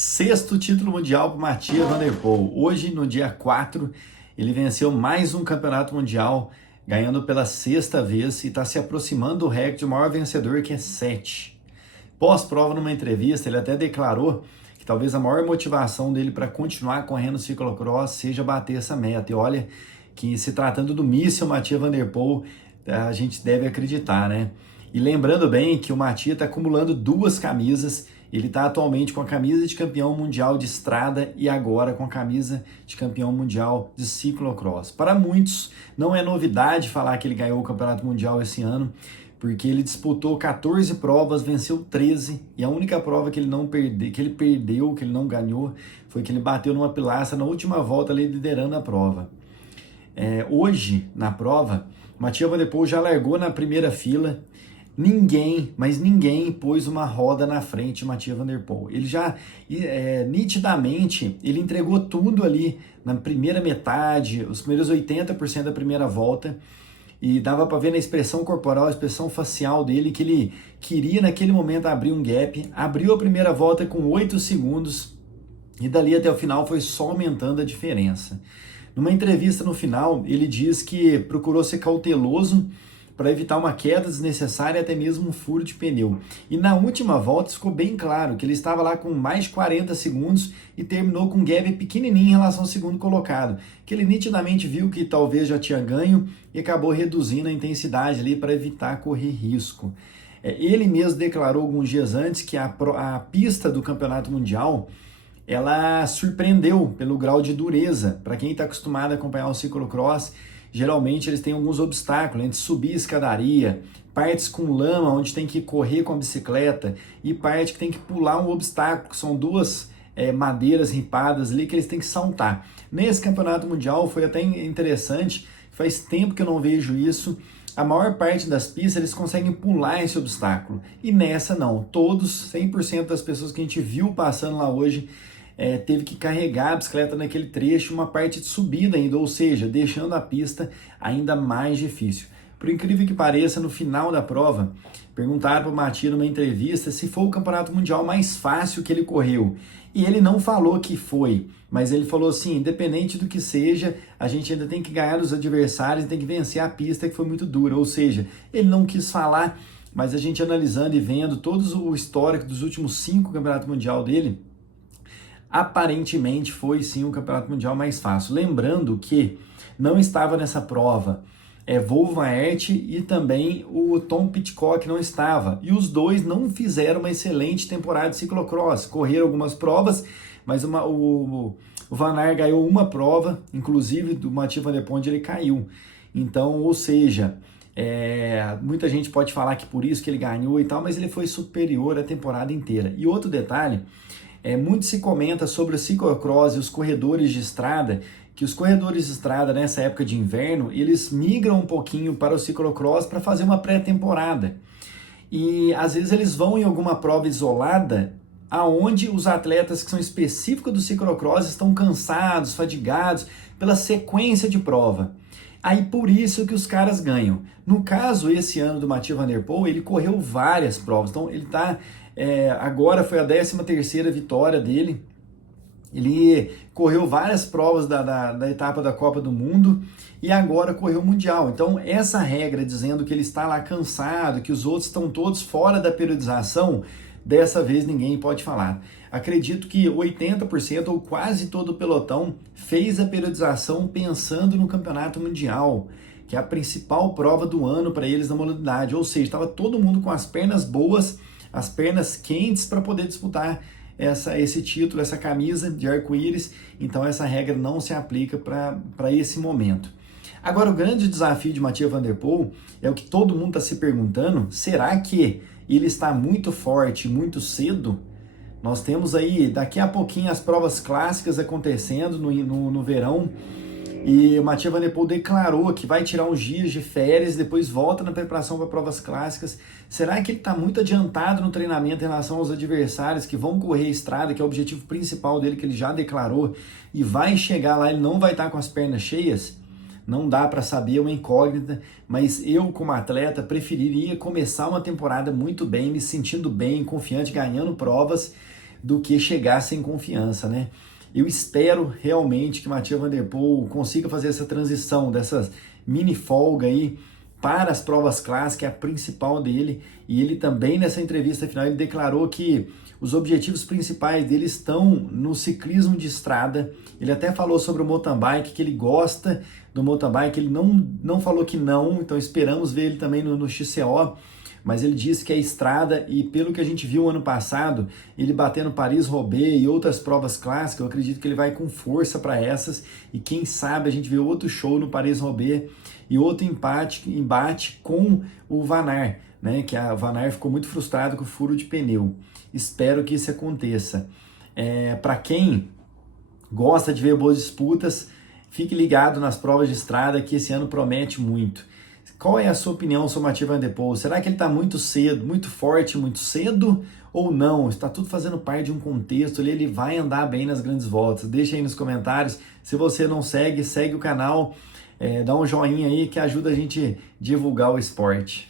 Sexto título mundial para o Mathieu van der Poel. Hoje, no dia 4, ele venceu mais um campeonato mundial, ganhando pela sexta vez e está se aproximando do recorde de maior vencedor, que é 7. Pós-prova, numa entrevista, ele até declarou que talvez a maior motivação dele para continuar correndo ciclocross seja bater essa meta. E olha que, se tratando do míssil Mathieu van der Poel, a gente deve acreditar, né? E lembrando bem que o Mathieu está acumulando 2 camisas. Ele está atualmente com a camisa de campeão mundial de estrada e agora com a camisa de campeão mundial de ciclocross. Para muitos, não é novidade falar que ele ganhou o campeonato mundial esse ano, porque ele disputou 14 provas, venceu 13, e a única prova que ele perdeu, que ele não ganhou, foi que ele bateu numa pilastra na última volta, ali liderando a prova. Hoje, na prova, Mathieu van der Poel já largou na primeira fila. Ninguém pôs uma roda na frente de Mathieu van der Poel. Ele já, nitidamente, ele entregou tudo ali na primeira metade, os primeiros 80% da primeira volta, e dava para ver na expressão corporal, a expressão facial dele, que ele queria naquele momento abrir um gap. Abriu a primeira volta com 8 segundos, e dali até o final foi só aumentando a diferença. Numa entrevista no final, ele diz que procurou ser cauteloso para evitar uma queda desnecessária e até mesmo um furo de pneu. E na última volta ficou bem claro que ele estava lá com mais de 40 segundos e terminou com um gap pequenininho em relação ao segundo colocado, que ele nitidamente viu que talvez já tinha ganho e acabou reduzindo a intensidade ali para evitar correr risco. Ele mesmo declarou alguns dias antes que a pista do Campeonato Mundial ela surpreendeu pelo grau de dureza. Para quem está acostumado a acompanhar o ciclocross, geralmente eles têm alguns obstáculos, entre subir a escadaria, partes com lama, onde tem que correr com a bicicleta, e parte que tem que pular um obstáculo, que são 2 madeiras ripadas ali que eles têm que saltar. Nesse campeonato mundial foi até interessante, faz tempo que eu não vejo isso. A maior parte das pistas eles conseguem pular esse obstáculo, e nessa não. Todos, 100% das pessoas que a gente viu passando lá hoje, teve que carregar a bicicleta naquele trecho, uma parte de subida ainda, ou seja, deixando a pista ainda mais difícil. Por incrível que pareça, no final da prova, perguntaram para o Mathieu numa entrevista se foi o campeonato mundial mais fácil que ele correu. E ele não falou que foi, mas ele falou assim, independente do que seja, a gente ainda tem que ganhar os adversários e tem que vencer a pista que foi muito dura. Ou seja, ele não quis falar, mas a gente analisando e vendo todo o histórico dos últimos 5 campeonatos mundial dele, aparentemente foi sim o campeonato mundial mais fácil. Lembrando que não estava nessa prova Wout van Aert e também o Tom Pidcock não estava. E os dois não fizeram uma excelente temporada de ciclocross. Correram algumas provas, mas o Van Aert ganhou uma prova, inclusive do Mathieu van der Poel, onde ele caiu. Então, ou seja, muita gente pode falar que por isso que ele ganhou e tal, mas ele foi superior a temporada inteira. E outro detalhe, muito se comenta sobre o ciclocross e os corredores de estrada, que os corredores de estrada nessa época de inverno, eles migram um pouquinho para o ciclocross para fazer uma pré-temporada. E às vezes eles vão em alguma prova isolada, aonde os atletas que são específicos do ciclocross estão cansados, fadigados pela sequência de prova. Aí por isso que os caras ganham. No caso, esse ano do Mathieu van der Poel, ele correu várias provas. Então ele está... agora foi a 13ª vitória dele. Ele correu várias provas da etapa da Copa do Mundo e agora correu o Mundial. Então essa regra dizendo que ele está lá cansado, que os outros estão todos fora da periodização, dessa vez ninguém pode falar. Acredito que 80% ou quase todo o pelotão fez a periodização pensando no Campeonato Mundial, que é a principal prova do ano para eles na modalidade. Ou seja, estava todo mundo com as pernas boas, as pernas quentes para poder disputar esse título, essa camisa de arco-íris. Então essa regra não se aplica para esse momento. Agora, o grande desafio de Mathieu van der Poel é o que todo mundo está se perguntando: será que ele está muito forte, muito cedo? Nós temos aí, daqui a pouquinho, as provas clássicas acontecendo no verão, e o Mathieu van der Poel declarou que vai tirar uns dias de férias, depois volta na preparação para provas clássicas. Será que ele está muito adiantado no treinamento em relação aos adversários que vão correr a estrada, que é o objetivo principal dele, que ele já declarou, e vai chegar lá, ele não vai estar com as pernas cheias? Não dá para saber, é uma incógnita, mas eu, como atleta, preferiria começar uma temporada muito bem, me sentindo bem, confiante, ganhando provas, do que chegar sem confiança, né? Eu espero realmente que Mathieu Van Der Poel consiga fazer essa transição dessas mini folga aí para as provas clássicas, que é a principal dele, e ele também nessa entrevista final ele declarou que os objetivos principais dele estão no ciclismo de estrada. Ele até falou sobre o mountain bike, que ele gosta do mountain bike, ele não falou que não, então esperamos ver ele também no XCO, mas ele disse que é estrada, e pelo que a gente viu ano passado, ele batendo Paris-Roubaix e outras provas clássicas, eu acredito que ele vai com força para essas, e quem sabe a gente vê outro show no Paris-Roubaix e outro embate com o Van Aert, né? Que a Van Aert ficou muito frustrado com o furo de pneu. Espero que isso aconteça. Para quem gosta de ver boas disputas, fique ligado nas provas de estrada, que esse ano promete muito. Qual é a sua opinião sobre o Mathieu Van Der Poel? Será que ele está muito cedo, muito forte, muito cedo? Ou não? Está tudo fazendo parte de um contexto, ele vai andar bem nas grandes voltas. Deixa aí nos comentários. Se você não segue, segue o canal, dá um joinha aí que ajuda a gente a divulgar o esporte.